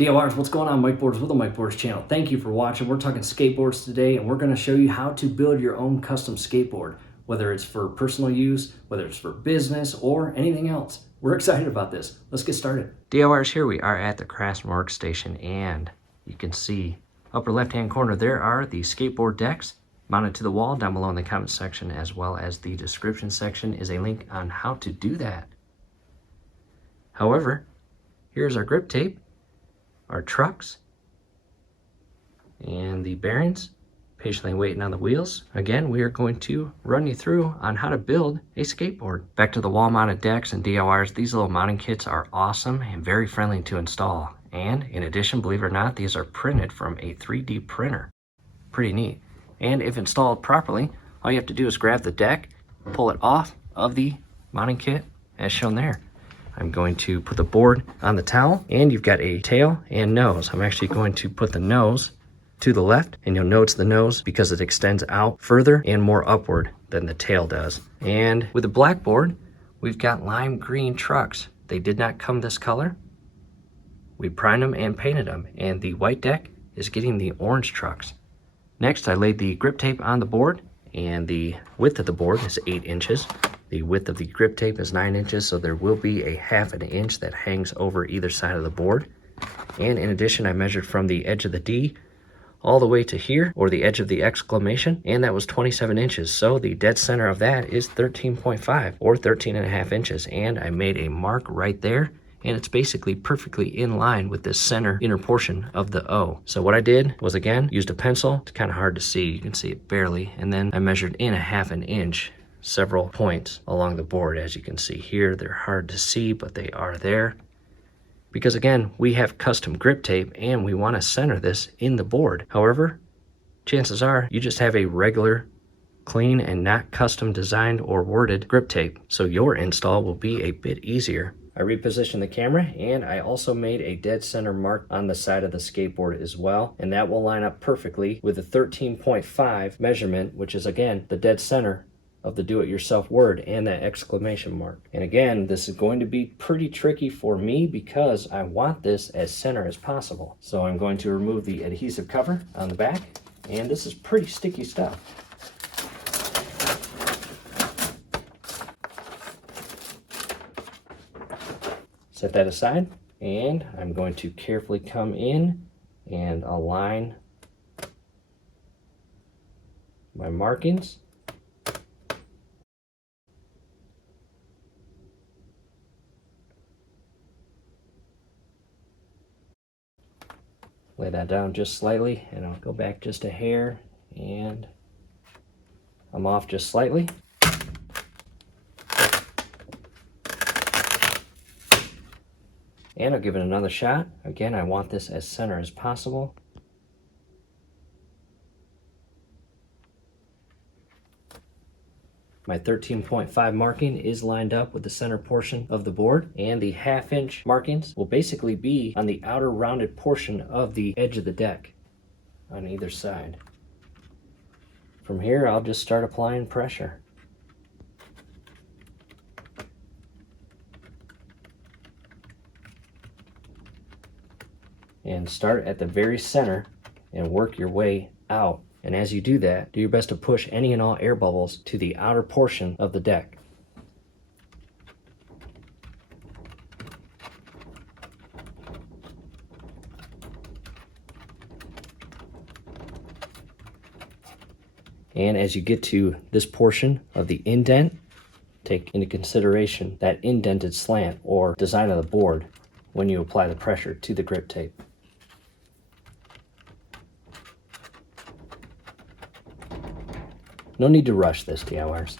DIYers, what's going on? Mike Boards with the Mike Boards channel. Thank you for watching. We're talking skateboards today, and we're going to show you how to build your own custom skateboard, whether it's for personal use, whether it's for business, or anything else. We're excited about this. Let's get started. DIYers, here we are at the Craftsman workstation, and you can see upper left-hand corner there are the skateboard decks mounted to the wall. Down below in the comment section, as well as the description section, is a link on how to do that. However, here's our grip tape, our trucks, and the bearings, patiently waiting on the wheels. Again, we are going to run you through on how to build a skateboard. Back to the wall mounted decks and DIYers, these little mounting kits are awesome and very friendly to install. And in addition, believe it or not, these are printed from a 3D printer. Pretty neat. And if installed properly, all you have to do is grab the deck, pull it off of the mounting kit as shown there. I'm going to put the board on the towel, and you've got a tail and nose. I'm actually going to put the nose to the left, and you'll notice the nose because it extends out further and more upward than the tail does. And with the black board, we've got lime green trucks. They did not come this color. We primed them and painted them, and the white deck is getting the orange trucks. Next, I laid the grip tape on the board, and the width of the board is 8 inches. The width of the grip tape is 9 inches, so there will be a ½ an inch that hangs over either side of the board. And in addition, I measured from the edge of the D all the way to here, or the edge of the exclamation, and that was 27 inches. So the dead center of that is 13.5 or 13.5 inches. And I made a mark right there, and it's basically perfectly in line with this center inner portion of the O. So what I did was, again, used a pencil. It's kind of hard to see. You can see it barely. And then I measured in ½ an inch several points along the board. As you can see here, they're hard to see, but they are there. Because again, we have custom grip tape and we want to center this in the board. However, chances are you just have a regular, clean and not custom designed or worded grip tape. So your install will be a bit easier. I repositioned the camera, and I also made a dead center mark on the side of the skateboard as well. And that will line up perfectly with the 13.5 measurement, which is again the dead center of the do-it-yourself word and that exclamation mark. And again, this is going to be pretty tricky for me because I want this as center as possible. So I'm going to remove the adhesive cover on the back, and this is pretty sticky stuff. Set that aside, and I'm going to carefully come in and align my markings. Lay that down just slightly, and I'll go back just a hair, and I'm off just slightly. And I'll give it another shot. Again, I want this as center as possible. My 13.5 marking is lined up with the center portion of the board, and the ½ inch markings will basically be on the outer rounded portion of the edge of the deck on either side. From here, I'll just start applying pressure. And start at the very center and work your way out. And as you do that, do your best to push any and all air bubbles to the outer portion of the deck. And as you get to this portion of the indent, take into consideration that indented slant or design of the board when you apply the pressure to the grip tape. No need to rush this, DIYers.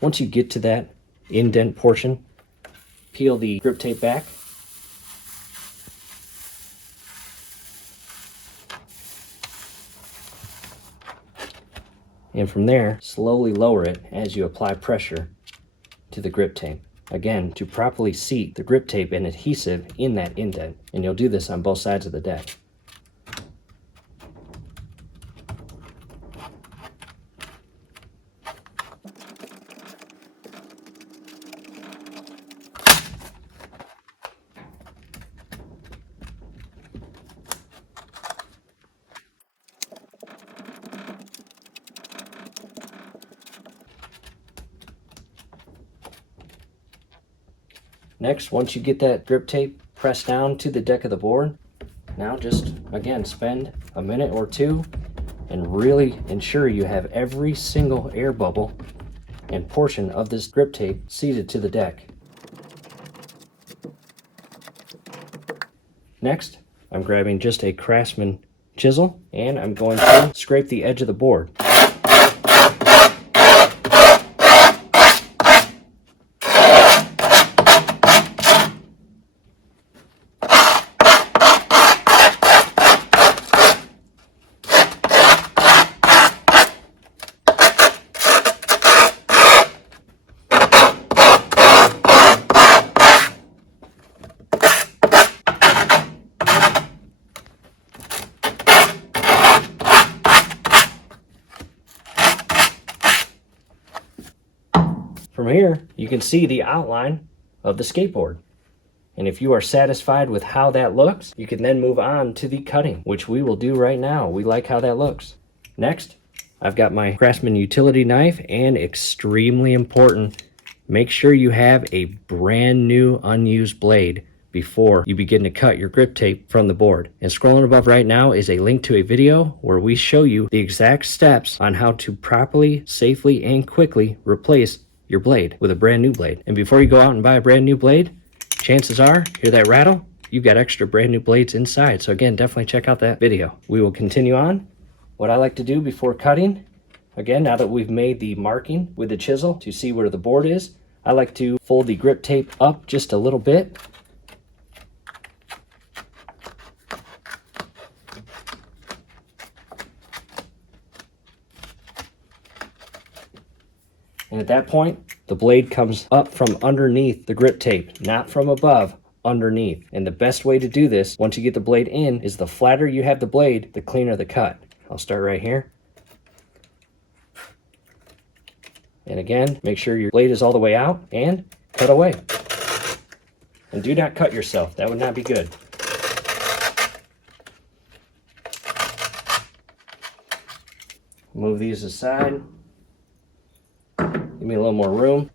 Once you get to that indent portion, peel the grip tape back. And from there, slowly lower it as you apply pressure to the grip tape. Again, to properly seat the grip tape and adhesive in that indent. And you'll do this on both sides of the deck. Next, once you get that grip tape pressed down to the deck of the board, now just, again, spend a minute or two and really ensure you have every single air bubble and portion of this grip tape seated to the deck. Next, I'm grabbing just a Craftsman chisel and I'm going to scrape the edge of the board. From here, you can see the outline of the skateboard. And if you are satisfied with how that looks, you can then move on to the cutting, which we will do right now. We like how that looks. Next, I've got my Craftsman utility knife, and extremely important, make sure you have a brand new unused blade before you begin to cut your grip tape from the board. And scrolling above right now is a link to a video where we show you the exact steps on how to properly, safely, and quickly replace your blade with a brand new blade. And before you go out and buy a brand new blade, chances are, hear that rattle? You've got extra brand new blades inside. So again, definitely check out that video. We will continue on. What I like to do before cutting, again, now that we've made the marking with the chisel to see where the board is, I like to fold the grip tape up just a little bit. And at that point, the blade comes up from underneath the grip tape, not from above, underneath. And the best way to do this, once you get the blade in, is the flatter you have the blade, the cleaner the cut. I'll start right here. And again, make sure your blade is all the way out and cut away. And do not cut yourself. That would not be good. Move these aside. Give me a little more room.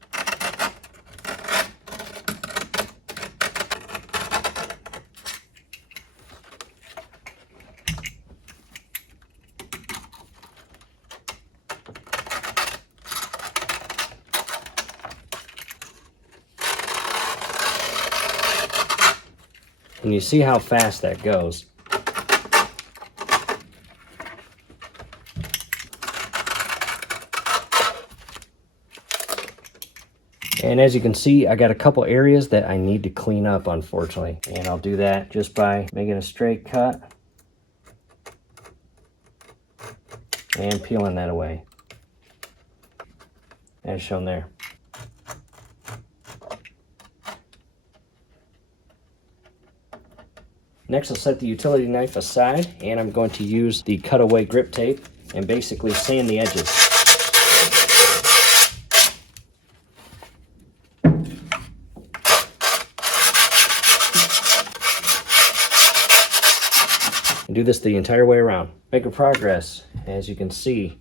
And you see how fast that goes. And as you can see, I got a couple areas that I need to clean up, unfortunately. And I'll do that just by making a straight cut and peeling that away, as shown there. Next, I'll set the utility knife aside, and I'm going to use the cutaway grip tape and basically sand the edges. And do this the entire way around. Making progress, as you can see.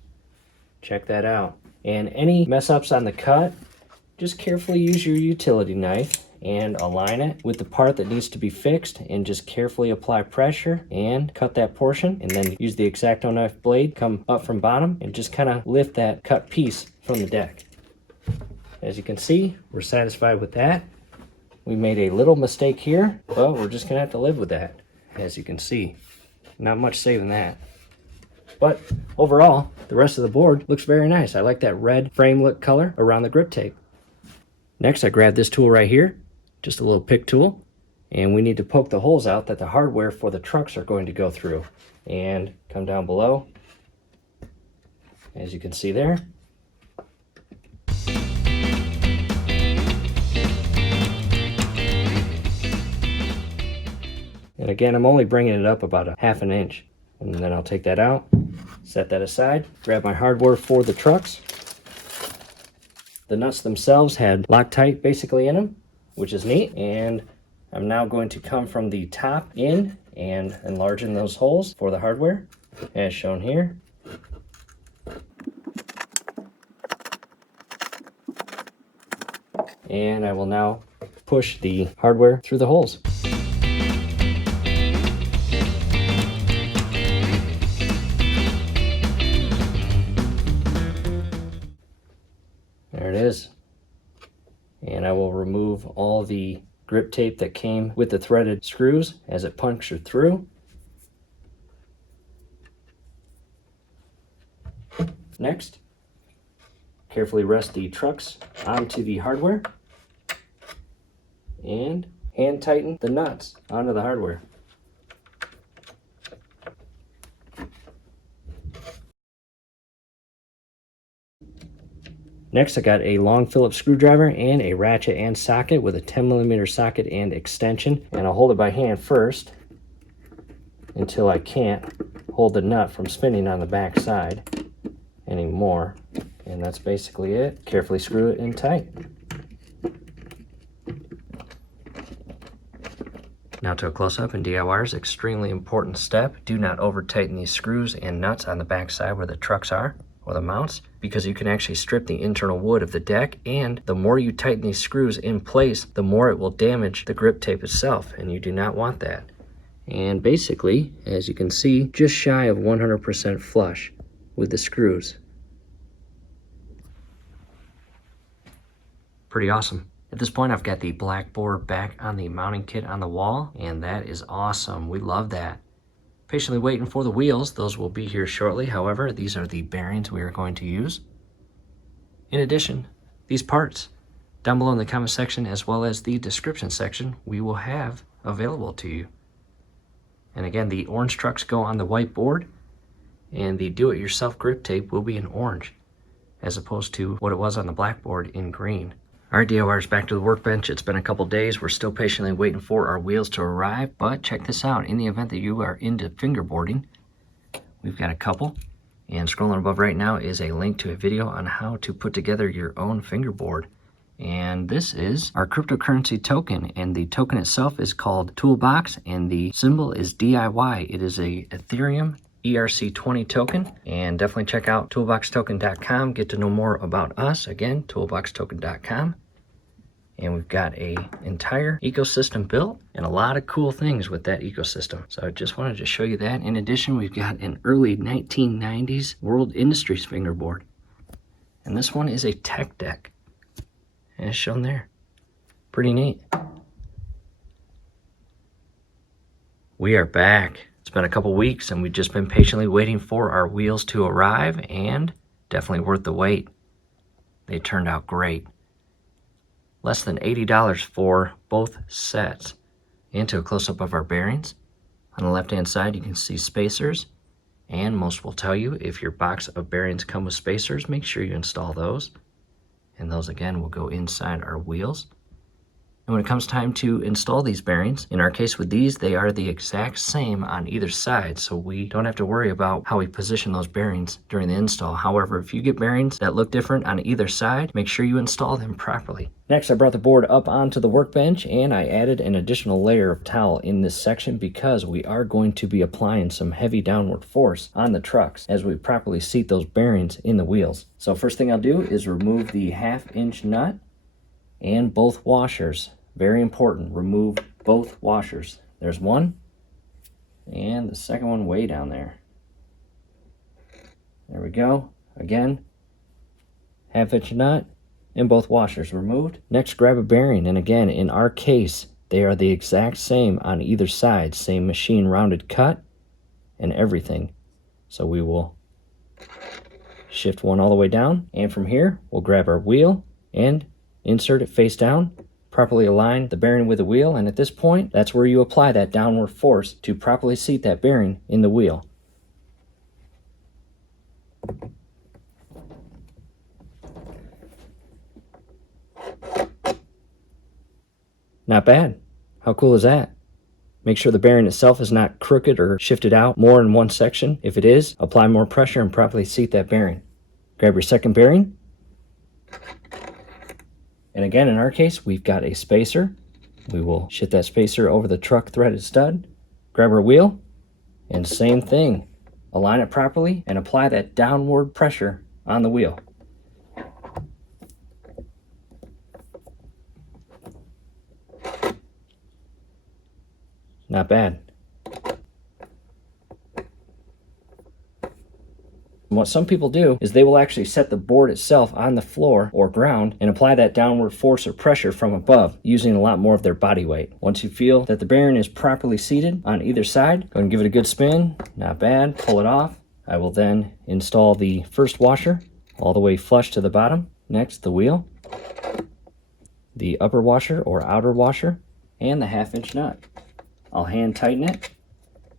Check that out. And any mess ups on the cut, just carefully use your utility knife and align it with the part that needs to be fixed, and just carefully apply pressure and cut that portion, and then use the X-Acto knife blade, come up from bottom and just kind of lift that cut piece from the deck. As you can see, we're satisfied with that. We made a little mistake here, but we're just gonna have to live with that. As you can see, not much saving that. But overall, the rest of the board looks very nice. I like that red frame look color around the grip tape. Next, I grabbed this tool right here, just a little pick tool, and we need to poke the holes out that the hardware for the trucks are going to go through. And come down below, as you can see there. And again, I'm only bringing it up about a ½ an inch. And then I'll take that out, set that aside, grab my hardware for the trucks. The nuts themselves had Loctite basically in them, which is neat. And I'm now going to come from the top in and enlarging those holes for the hardware, as shown here. And I will now push the hardware through the holes. There it is. And I will remove all the grip tape that came with the threaded screws as it punctured through. Next, carefully rest the trucks onto the hardware and hand tighten the nuts onto the hardware. Next, I got a long Phillips screwdriver and a ratchet and socket with a 10mm socket and extension. And I'll hold it by hand first until I can't hold the nut from spinning on the back side anymore. And that's basically it. Carefully screw it in tight. Now to a close-up, and DIYers, extremely important step. Do not over tighten these screws and nuts on the back side where the trucks are, or the mounts, because you can actually strip the internal wood of the deck, and the more you tighten these screws in place, the more it will damage the grip tape itself, and you do not want that. And basically, as you can see, just shy of 100% flush with the screws. Pretty awesome. At this point, I've got the black board back on the mounting kit on the wall, and that is awesome. We love that. Patiently waiting for the wheels. Those will be here shortly. However, these are the bearings we are going to use. In addition, these parts down below in the comment section, as well as the description section, we will have available to you. And again, the orange trucks go on the white board, and the do-it-yourself grip tape will be in orange, as opposed to what it was on the black board in green. All right, DIYers, back to the workbench. It's been a couple days. We're still patiently waiting for our wheels to arrive, but check this out. In the event that you are into fingerboarding, we've got a couple, and scrolling above right now is a link to a video on how to put together your own fingerboard. And this is our cryptocurrency token, and the token itself is called Toolbox, and the symbol is DIY. It is a Ethereum ERC20 token, and definitely check out toolboxtoken.com. Get to know more about us. Again, toolboxtoken.com. And we've got a entire ecosystem built and a lot of cool things with that ecosystem. So I just wanted to show you that. In addition, we've got an early 1990s World Industries fingerboard. And this one is a tech deck. And it's shown there. Pretty neat. We are back. It's been a couple weeks and we've just been patiently waiting for our wheels to arrive, and definitely worth the wait. They turned out great. Less than $80 for both sets. Into a close-up of our bearings. On the left-hand side, you can see spacers, and most will tell you if your box of bearings come with spacers, make sure you install those. And those, again, will go inside our wheels. And when it comes time to install these bearings, in our case with these, they are the exact same on either side, so we don't have to worry about how we position those bearings during the install. However, if you get bearings that look different on either side, make sure you install them properly. Next, I brought the board up onto the workbench, and I added an additional layer of towel in this section because we are going to be applying some heavy downward force on the trucks as we properly seat those bearings in the wheels. So first thing I'll do is remove the 1/2-inch nut and both washers. Very important, remove both washers. There's one, and the second one way down there. There we go. Again, 1/2-inch nut and both washers removed. Next, grab a bearing, and again, in our case, they are the exact same on either side, same machine rounded cut and everything. So we will shift one all the way down, and from here, we'll grab our wheel and insert it face down. Properly align the bearing with the wheel, and at this point, that's where you apply that downward force to properly seat that bearing in the wheel. Not bad. How cool is that? Make sure the bearing itself is not crooked or shifted out more in one section. If it is, apply more pressure and properly seat that bearing. Grab your second bearing. And again, in our case, we've got a spacer. We will shift that spacer over the truck threaded stud, grab our wheel, and same thing. Align it properly and apply that downward pressure on the wheel. Not bad. And what some people do is they will actually set the board itself on the floor or ground and apply that downward force or pressure from above, using a lot more of their body weight. Once you feel that the bearing is properly seated on either side, go ahead and give it a good spin. Not bad. Pull it off. I will then install the first washer all the way flush to the bottom. Next, the wheel, the upper washer or outer washer, and the 1/2-inch nut. I'll hand tighten it.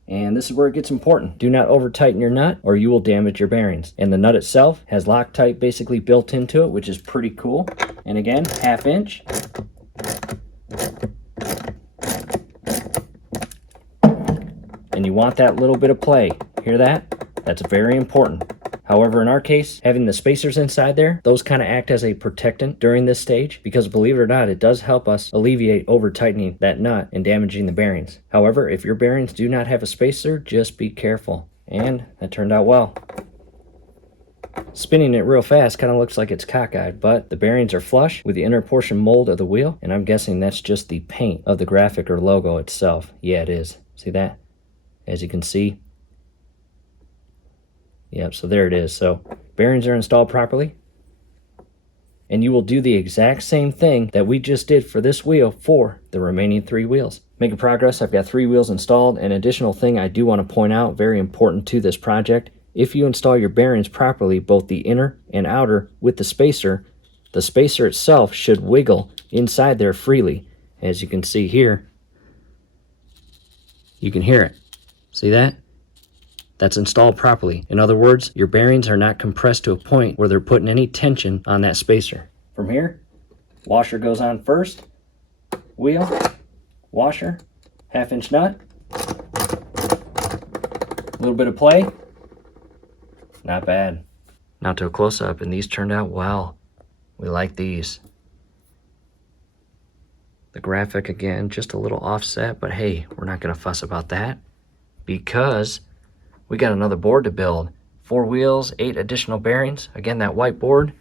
And this is where it gets important. Do not over tighten your nut or you will damage your bearings. And the nut itself has Loctite basically built into it, which is pretty cool. And again, 1/2 inch. And you want that little bit of play. Hear that? That's very important. However, in our case, having the spacers inside there, those kind of act as a protectant during this stage, because believe it or not, it does help us alleviate over tightening that nut and damaging the bearings. However, if your bearings do not have a spacer, just be careful. And that turned out well. Spinning it real fast kind of looks like it's cockeyed, but the bearings are flush with the inner portion mold of the wheel, and I'm guessing that's just the paint of the graphic or logo itself. Yeah, it is. See that? As you can see. Yep, so there it is. So bearings are installed properly. And you will do the exact same thing that we just did for this wheel for the remaining 3 wheels. Making progress, I've got 3 wheels installed. An additional thing I do want to point out, very important to this project, if you install your bearings properly, both the inner and outer with the spacer itself should wiggle inside there freely. As you can see here, you can hear it. See that? That's installed properly. In other words, your bearings are not compressed to a point where they're putting any tension on that spacer. From here, washer goes on first, wheel, washer, 1/2-inch nut, a little bit of play, not bad. Now to a close-up, and these turned out well. We like these. The graphic, again, just a little offset, but hey, we're not gonna fuss about that because we got another board to build. 4 wheels, 8 additional bearings. Again, that white board,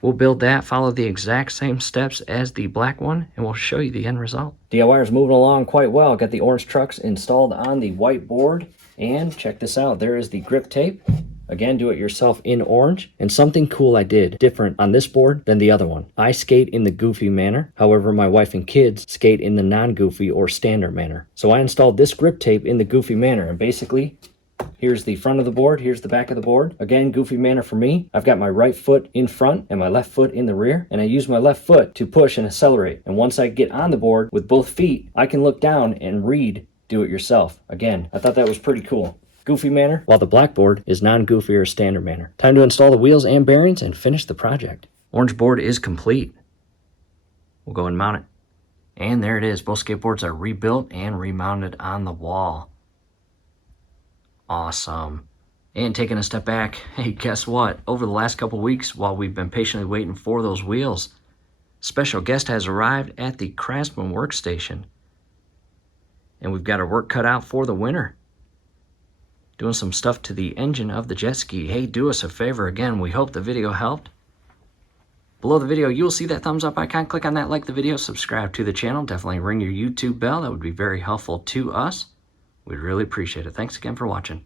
we'll build that, follow the exact same steps as the black one, and we'll show you the end result. DIY is moving along quite well. Got the orange trucks installed on the white board, and check this out. There is the grip tape. Again, do it yourself in orange. And something cool I did different on this board than the other one. I skate in the goofy manner. However, my wife and kids skate in the non-goofy or standard manner. So I installed this grip tape in the goofy manner, and basically, here's the front of the board, here's the back of the board. Again, goofy manner for me. I've got my right foot in front and my left foot in the rear, and I use my left foot to push and accelerate. And once I get on the board with both feet, I can look down and read do it yourself. Again, I thought that was pretty cool. Goofy manner, while the black board is non-goofy or standard manner. Time to install the wheels and bearings and finish the project. Orange board is complete. We'll go and mount it. And there it is. Both skateboards are rebuilt and remounted on the wall. Awesome. And taking a step back, hey, guess what? Over the last couple weeks, while we've been patiently waiting for those wheels, special guest has arrived at the Craftsman workstation. And we've got our work cut out for the winter. Doing some stuff to the engine of the jet ski. Hey, do us a favor again. We hope the video helped. Below the video, you'll see that thumbs up icon. Click on that, like the video, subscribe to the channel. Definitely ring your YouTube bell. That would be very helpful to us. We'd really appreciate it. Thanks again for watching.